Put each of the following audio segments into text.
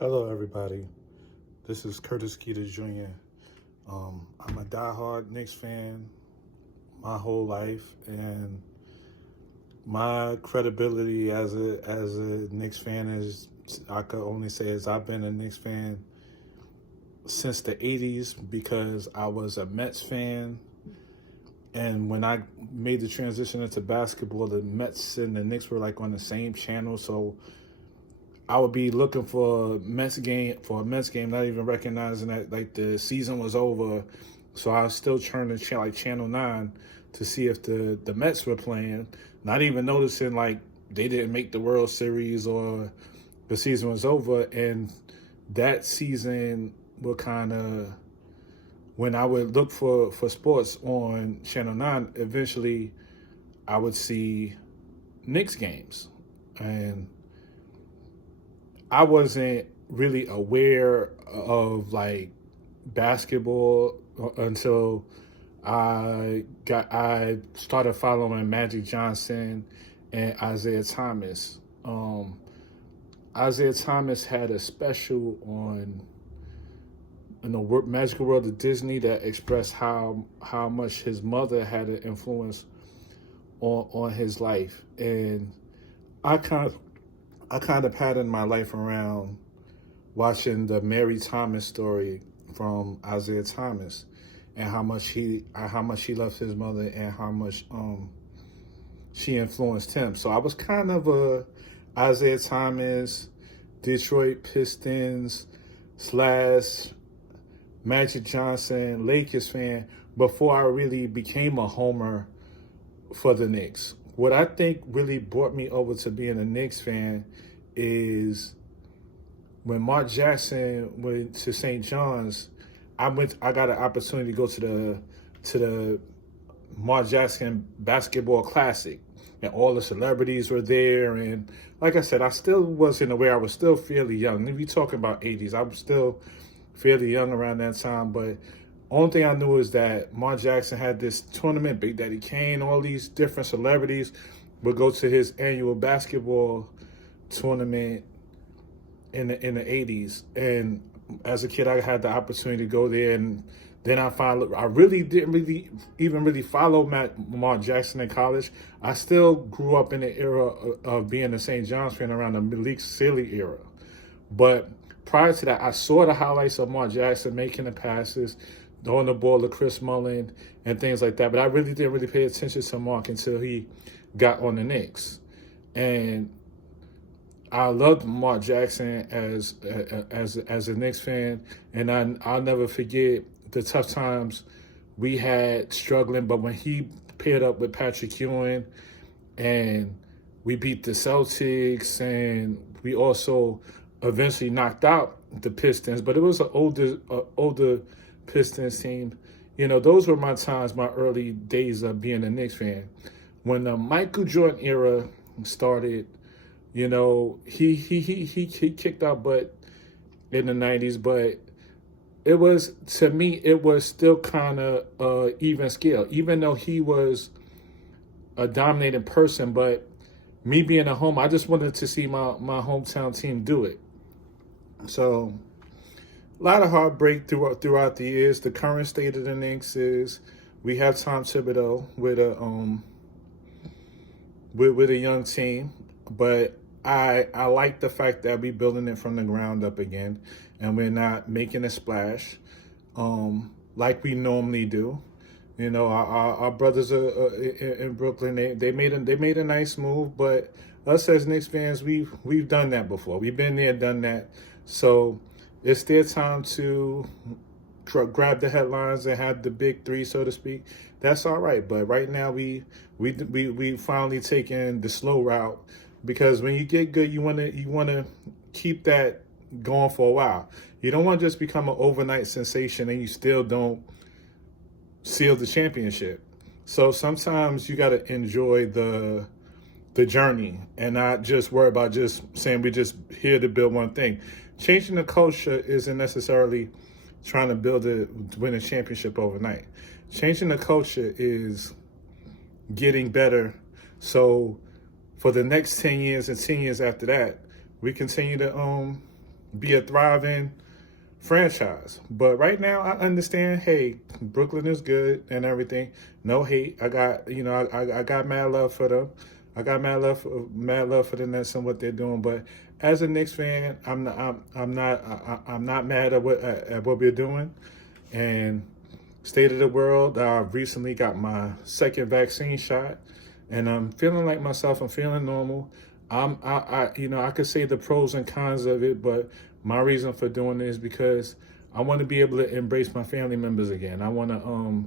Hello, everybody. This is Curtis Skeeter Jr. I'm a diehard Knicks fan my whole life, and my credibility as a Knicks fan is I could only say is I've been a Knicks fan since the '80s because I was a Mets fan, and when I made the transition into basketball, the Mets and the Knicks were like on the same channel, so I would be looking for a Mets game, not even recognizing that like the season was over. So I was still turning to like Channel 9 to see if the Mets were playing, not even noticing like they didn't make the World Series or the season was over. And that season would kind of, when I would look for sports on Channel 9, eventually I would see Knicks games. And I wasn't really aware of like basketball until I started following Magic Johnson and Isaiah Thomas. Isaiah Thomas had a special on in the magical world of Disney that expressed how much his mother had an influence on his life, and I kind of I kind of patterned my life around watching the Mary Thomas story from Isaiah Thomas, and how much he loved his mother and how much she influenced him. So I was kind of a Isaiah Thomas, Detroit Pistons slash Magic Johnson Lakers fan before I really became a homer for the Knicks. What I think really brought me over to being a Knicks fan is when Mark Jackson went to St. John's. I got an opportunity to go to the Mark Jackson Basketball Classic, and all the celebrities were there. And like I said, I still wasn't aware. I was still fairly young. If you're talking about '80s, I was still fairly young around that time. But only thing I knew is that Mark Jackson had this tournament, Big Daddy Kane, all these different celebrities would go to his annual basketball tournament in the '80s. And as a kid, I had the opportunity to go there, and then I really didn't really follow Mark Jackson in college. I still grew up in the era of being a St. John's fan around the Malik Sealy era. But prior to that, I saw the highlights of Mark Jackson making the passes, throwing the ball to Chris Mullin, and things like that. But I really didn't really pay attention to Mark until he got on the Knicks. And I loved Mark Jackson as a Knicks fan, and I'll never forget the tough times we had struggling. But when he paired up with Patrick Ewing, and we beat the Celtics, and we also eventually knocked out the Pistons, but it was an older Pistons team. You know, those were my times, my early days of being a Knicks fan. When the Michael Jordan era started, you know, he kicked our butt in the '90s, but it was, to me, it was still kind of even scale, even though he was a dominating person. But me being at home, I just wanted to see my hometown team do it. So a lot of heartbreak throughout the years. The current state of the Knicks is we have Tom Thibodeau with a young team, but I like the fact that we're building it from the ground up again, and we're not making a splash like we normally do. You know, our brothers are in Brooklyn. They made a nice move, but us as Knicks fans, we've done that before. We've been there, done that. So it's their time to grab the headlines and have the big three, so to speak. That's all right. But right now, we finally taken the slow route, because when you get good, you wanna keep that going for a while. You don't want to just become an overnight sensation and you still don't seal the championship. So sometimes you got to enjoy the journey and not just worry about just saying we're just here to build one thing. Changing the culture isn't necessarily trying to win a championship overnight. Changing the culture is getting better. So for the next 10 years and 10 years after that, we continue to be a thriving franchise. But right now, I understand. Hey, Brooklyn is good and everything. No hate. I got I got mad love for them. I got mad love for the Nets and what they're doing. But as a Knicks fan, I'm not mad at what we're doing. And state of the world, I recently got my second vaccine shot, and I'm feeling like myself. I'm feeling normal. I could say the pros and cons of it, but my reason for doing it is because I want to be able to embrace my family members again. I want to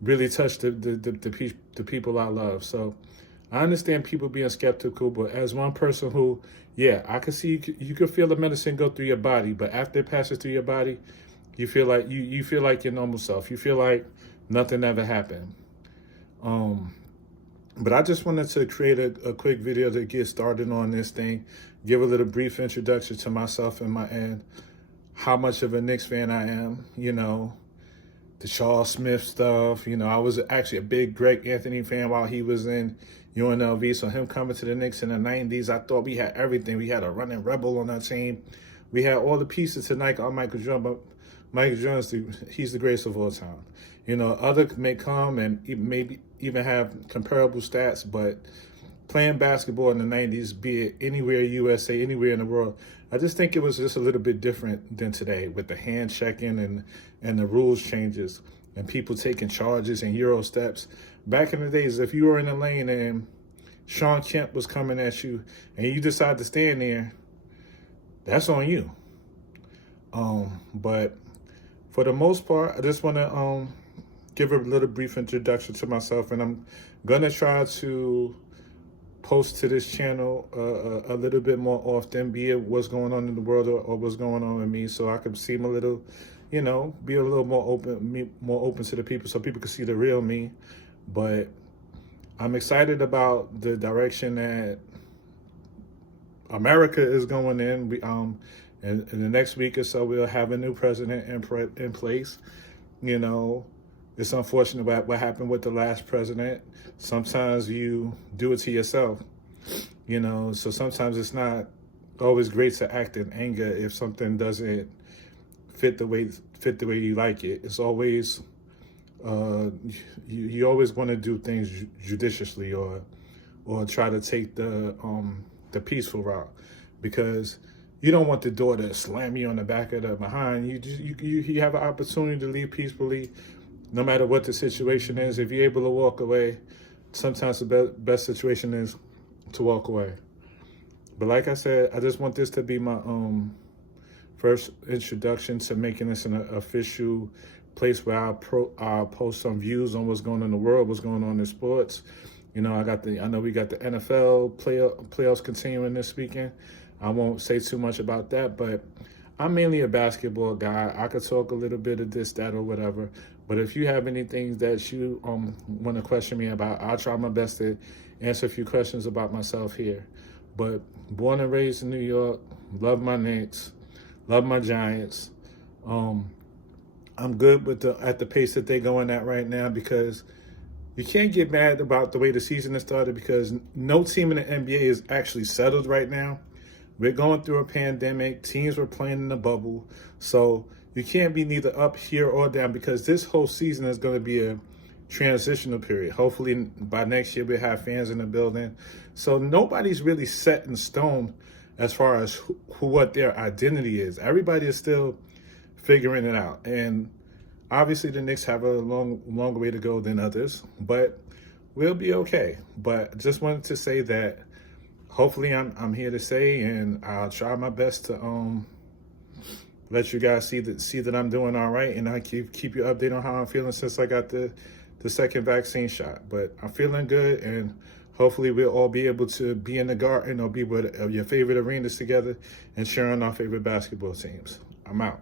really touch the people I love. So I understand people being skeptical, but as one person who, yeah, I can see you could feel the medicine go through your body, but after it passes through your body, you feel like you feel like your normal self. You feel like nothing ever happened. But I just wanted to create a quick video to get started on this thing, give a little brief introduction to myself and how much of a Knicks fan I am. The Charles Smith stuff. I was actually a big Greg Anthony fan while he was in UNLV. So him coming to the Knicks in the 90s, I thought we had everything. We had a running rebel on our team. We had all the pieces to Nike on Michael Jordan, but Michael Jordan, he's the greatest of all time. Others may come and maybe even have comparable stats, but playing basketball in the 90s, be it anywhere USA, anywhere in the world, I just think it was just a little bit different than today with the hand checking and the rules changes and people taking charges and Euro steps. Back in the days, if you were in the lane and Sean Kemp was coming at you and you decide to stand there, that's on you. But for the most part, I just want to give a little brief introduction to myself, and I'm gonna try to post to this channel a little bit more often, be it what's going on in the world or what's going on with me, so I can seem a little, be a little more open to the people, so people can see the real me. But I'm excited about the direction that America is going in. In the next week or so, we'll have a new president in place. It's unfortunate what happened with the last president. Sometimes you do it to yourself, so sometimes it's not always great to act in anger if something doesn't fit the way you like it. It's always, you always want to do things judiciously or try to take the peaceful route, because you don't want the door to slam you on the back of the behind. You have an opportunity to leave peacefully, no matter what the situation is. If you're able to walk away, sometimes the best situation is to walk away. But like I said, I just want this to be my first introduction to making this an official place where I'll post some views on what's going on in the world, what's going on in sports. I know we got the NFL playoffs continuing this weekend. I won't say too much about that, but I'm mainly a basketball guy. I could talk a little bit of this, that, or whatever. But if you have anything that you want to question me about, I'll try my best to answer a few questions about myself here. But born and raised in New York, love my Knicks, love my Giants. I'm good at the pace that they're going at right now, because you can't get mad about the way the season has started, because no team in the NBA is actually settled right now. We're going through a pandemic. Teams were playing in the bubble. So you can't be neither up here or down, because this whole season is going to be a transitional period. Hopefully by next year we'll have fans in the building. So nobody's really set in stone as far as what their identity is. Everybody is still figuring it out. And obviously the Knicks have a longer way to go than others, but we'll be okay. But just wanted to say that hopefully I'm here to stay, and I'll try my best to let you guys see that I'm doing all right, and I keep you updated on how I'm feeling since I got the second vaccine shot. But I'm feeling good, and hopefully we'll all be able to be in the garden or be with your favorite arenas together and cheering our favorite basketball teams. I'm out.